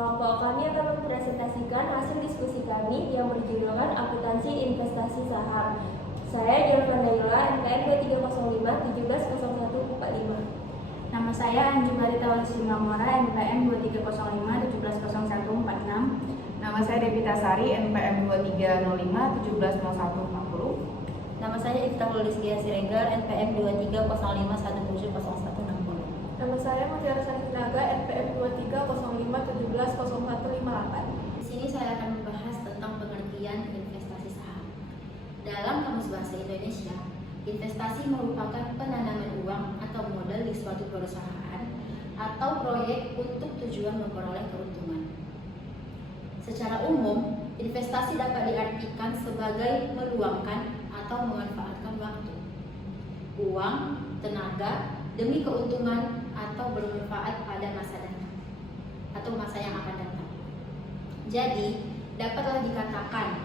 Kelompok kami akan mempresentasikan hasil diskusi kami yang berjudulkan akuntansi investasi saham. Saya Jelvan Daila, NPM 2305 170145. Nama saya Anji Barita Walisimamora, NPM 2305 170146. Nama saya Devita Sari, NPM 2305 170140. Nama saya Iftahul Rizkia Siregar, NPM 2305 170160. Nama saya Mutiara Sanitinaga, NPM 2305 170158. Di sini saya akan membahas tentang pengertian investasi saham. Dalam Kamus Bahasa Indonesia, investasi merupakan penanaman uang atau modal di suatu perusahaan atau proyek untuk tujuan memperoleh keuntungan. Secara umum, investasi dapat diartikan sebagai meluangkan atau memanfaatkan waktu, uang, tenaga demi keuntungan atau bermanfaat pada masa datang atau masa yang akan datang. Jadi, dapatlah dikatakan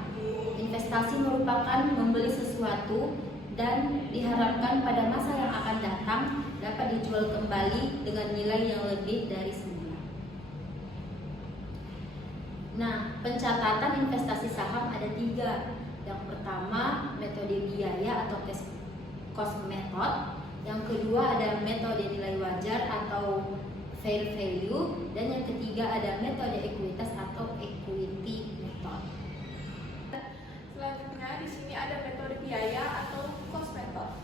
investasi merupakan membeli sesuatu dan diharapkan pada masa yang akan datang dapat dijual kembali dengan nilai yang lebih dari semula. Nah, pencatatan investasi saham ada 3. Yang pertama, metode biaya atau cost method. Yang kedua ada metode nilai wajar atau fair value, dan yang ketiga ada metode ekuitas atau equity method. Selanjutnya di sini ada metode biaya atau cost method.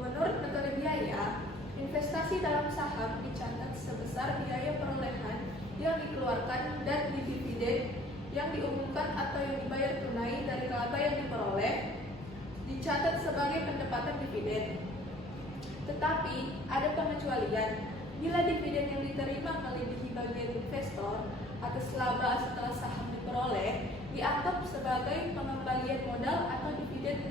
Menurut metode biaya, investasi dalam saham dicatat sebesar biaya perolehan yang dikeluarkan dan dividen yang diumumkan atau yang dibayar tunai dari laba yang diperoleh dicatat sebagai pendapatan dividen. Tetapi ada pengecualian. Bila dividen yang diterima melebihi bagian investor atas laba setelah saham diperoleh dianggap sebagai pengembalian modal atau dividen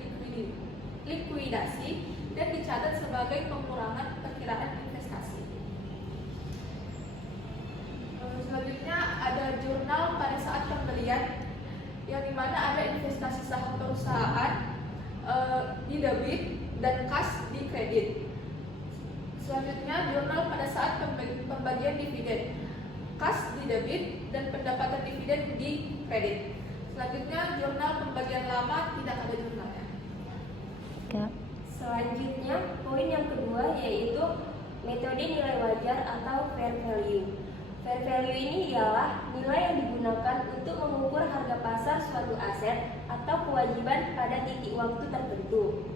likuidasi dan dicatat sebagai pengurangan perkiraan investasi. Selanjutnya ada jurnal pada saat pembelian, yang dimana ada investasi saham perusahaan di debit dan kas di kredit. Selanjutnya jurnal pada saat pembagian dividen, kas di debit dan pendapatan dividen di kredit. Selanjutnya jurnal pembagian lama tidak ada jurnalnya. Selanjutnya, poin yang kedua yaitu metode nilai wajar atau fair value. Fair value ini ialah nilai yang digunakan untuk mengukur harga pasar suatu aset atau kewajiban pada titik waktu tertentu.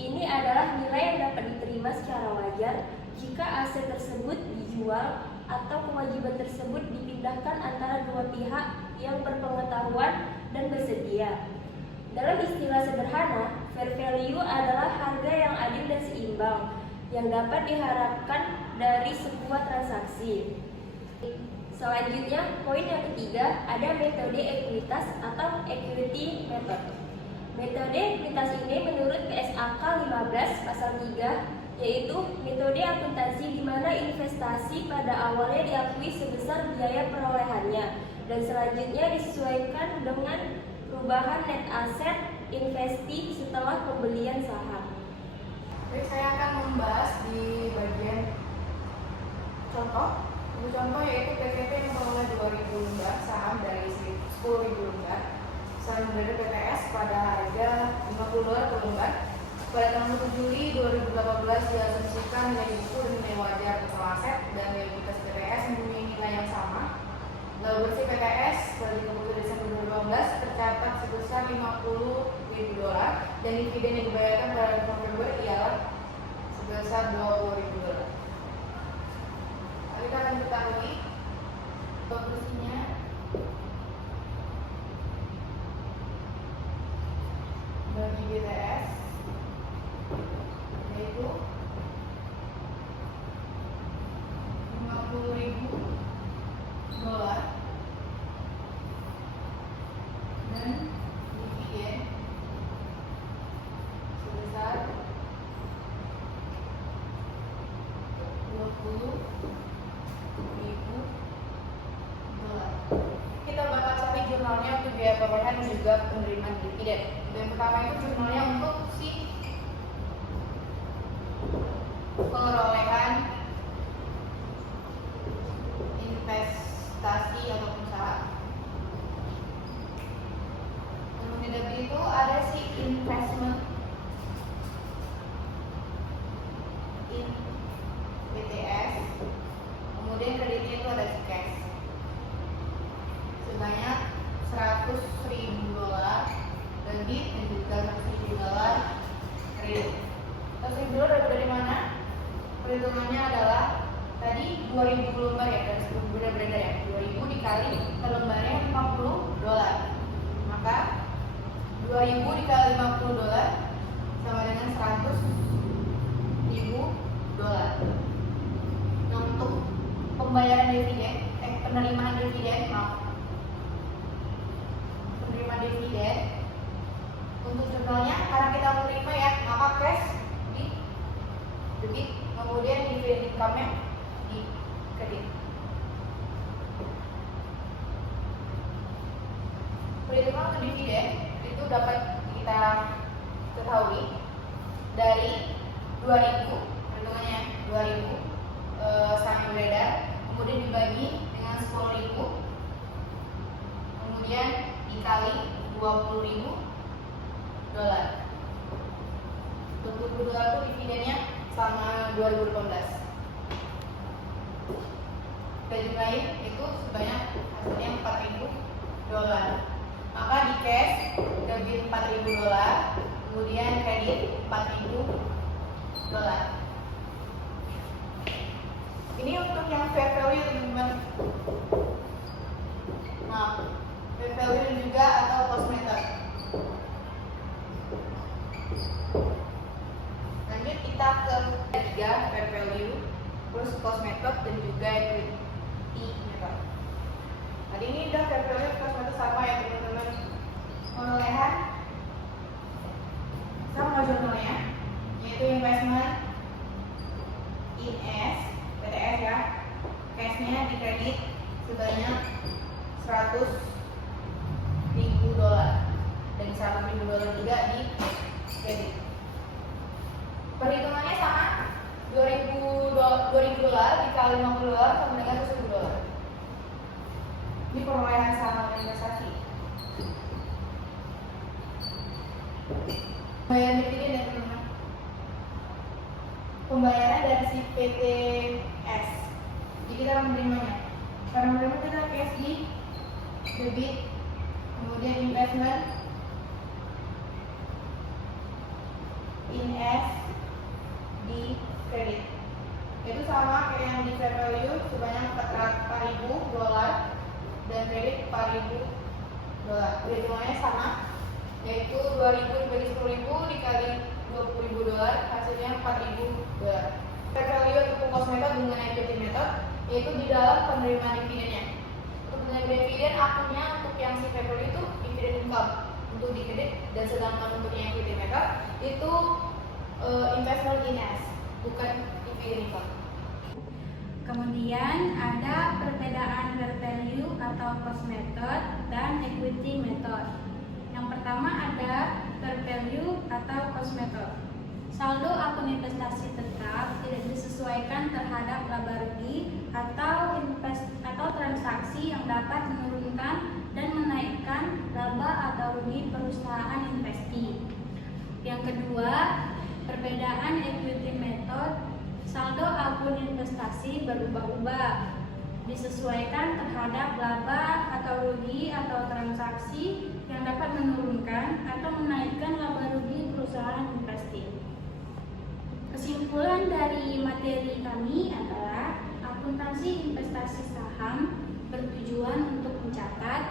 Ini adalah nilai yang dapat diterima secara wajar jika aset tersebut dijual atau kewajiban tersebut dipindahkan antara dua pihak yang berpengetahuan dan bersedia. Dalam istilah sederhana, fair value adalah harga yang adil dan seimbang yang dapat diharapkan dari sebuah transaksi. Selanjutnya, poin yang ketiga ada metode ekuitas atau equity method. Metode ekuitas ini menurut PSAK 15 pasal 3 yaitu metode akuntansi di mana investasi pada awalnya diakui sebesar biaya perolehannya dan selanjutnya disesuaikan dengan perubahan net aset investi setelah pembelian saham. Jadi saya akan membahas di bagian contoh. Untuk contoh yaitu PTP yang memperoleh 2.000 lembar saham dari 10.000 lembar. Saham berada PTS pada harga $50 per lembar. Pada tanggal 1 Juli 2018 diasumsikan nilai buku dan nilai wajar total aset dan likuiditas PTS mempunyai nilai yang sama. Laba bersih PTS pada 31 Desember 2018 tercatat sebesar $50.000 dan dividen yang dibayarkan pada November ialah sebesar $20.000. Kita akan ketahui laba bersihnya bagi BTS yaitu $50.000 dan dividen sebesar $20.000. Kita bakal cari jurnalnya untuk biaya perolehan dan juga penerimaan dividen. Yang pertama itu jurnalnya untuk si perolehan investasi $100.000 debit dan juga $100.000 kredit. Terus dulu dari mana? Perhitungannya adalah tadi 2000 lembar ya, dari 10 beredar ya. 2000 dikali per lembarnya $50. Maka 2000 dikali $50 sama dengan $100.000. Nah, untuk pembayaran dividen, penerimaan dividen, penerimaan dividen untuk jurnalnya karena kita menerima ya, maka cash di debit, kemudian dividen income-nya di kredit. Perhitungan untuk dividen itu dapat kita ketahui dari 2000, perhitungannya 2000 saham beredar, kemudian dibagi dengan 10.000, kemudian dikali $20.000. $20.000 itu dividennya sama 2018. Dan jumlahin itu sebanyak hasilnya $4.000. Maka di cash debit $4.000, kemudian kredit $4.000. Ini untuk yang fair value teman-teman. Nah, fair value juga atau cost method. Lanjut kita ke ketiga, fair value, terus cost method dan juga equity method. Tadi ini udah fair value, cost method sama ya teman-teman. Perolehan sama jurnalnya, yaitu investment in S, PTS ya, cashnya di kredit sebanyak $100.000 dan $100.000 juga di kredit. Perhitungannya sama, $2000 dikali $50 sama dengan $1.000. Ini perolehan saham investasi. Pembayaran dividen ya teman-teman. Pembayaran dari si PTS. Jadi kita menerimanya. Karena menerima kita cash di debit, kemudian investment in S di kredit. Itu sama kayak yang di fair value sebanyak $4.000 dan kredit $4.000. Perhitungannya sama, yaitu 2000 dibagi 10.000 dikali $20.000 hasilnya $4.000. Fair value untuk cost method dengan equity method yaitu di dalam penerimaan dividennya. Untuk penerimaan dividen akunnya untuk yang si fair value itu dividen income untuk di kredit, dan sedangkan untuk yang equity method itu investment in S, bukan dividen income. Kemudian ada perbedaan fair value atau cost method dan equity method. Yang pertama ada fair value atau cost method. Saldo akun investasi tetap tidak disesuaikan terhadap laba rugi atau transaksi yang dapat menurunkan dan menaikkan laba atau rugi perusahaan investi. Yang kedua, perbedaan equity method. Saldo akun investasi berubah-ubah, disesuaikan terhadap laba atau rugi atau transaksi yang dapat menurunkan atau menaikkan laba rugi perusahaan investi. Kesimpulan dari materi kami adalah akuntansi investasi saham bertujuan untuk mencatat,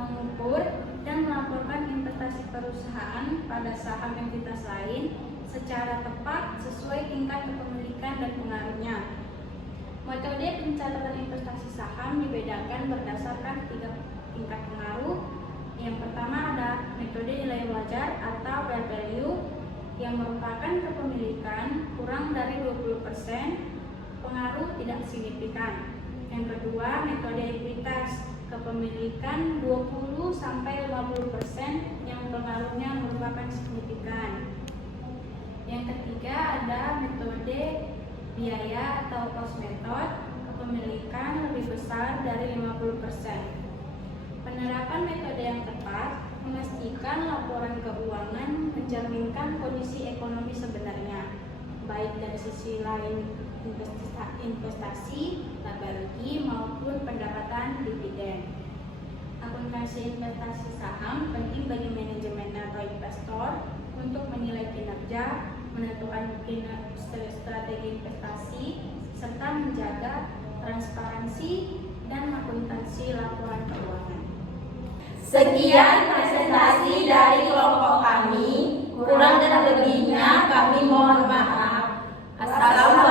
mengukur, dan melaporkan investasi perusahaan pada saham entitas lain secara tepat sesuai tingkat kepemilikan dan pengaruhnya. Metode pencatatan investasi saham dibedakan berdasarkan 3 tingkat pengaruh. Yang pertama ada metode nilai wajar atau fair value yang merupakan kepemilikan kurang dari 20%, pengaruh tidak signifikan. Yang kedua, metode ekuitas, kepemilikan 20-50% yang pengaruhnya merupakan signifikan. Yang ketiga ada metode biaya atau cost method, kepemilikan lebih besar dari 50%. Penerapan metode yang tepat memastikan laporan keuangan mencerminkan kondisi ekonomi sebenarnya, baik dari sisi lain investasi, laba rugi maupun pendapatan dividen. Akuntansi investasi saham penting bagi manajemen atau investor untuk menilai kinerja, menentukan strategi investasi, serta menjaga transparansi dan akuntansi laporan keuangan. Sekian presentasi dari kelompok kami. Kurang dan lebihnya kami mohon maaf. Assalamualaikum